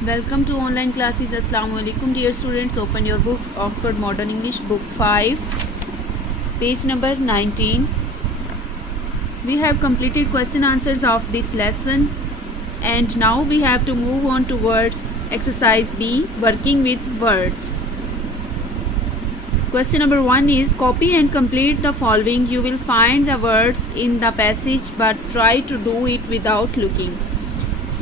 Welcome to online classes. Assalamu alaikum dear students. Open your books. Oxford Modern English book 5 page number 19. We have completed question answers of this lesson and now we have to move on towards exercise B, working with words. Question number 1 is copy and complete the following. You will find the words in the passage but try to do it without looking.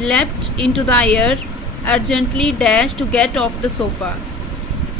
leapt into the air urgently dash to get off the sofa.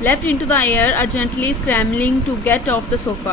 leapt into the air urgently scrambling to get off the sofa،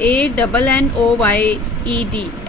ANNOYED،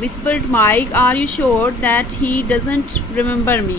whispered Mike. Are you sure that he doesn't remember me؟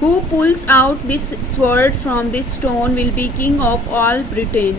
Who pulls out this sword from this stone will be king of all Britain.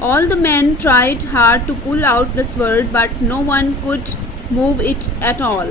All the men tried hard to pull out the sword but no one could move it at all.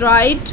tried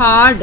hard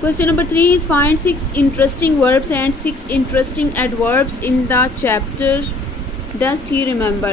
Question number 3 is find 6 interesting verbs and 6 interesting adverbs in the chapter. Does he remember?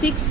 6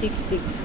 6.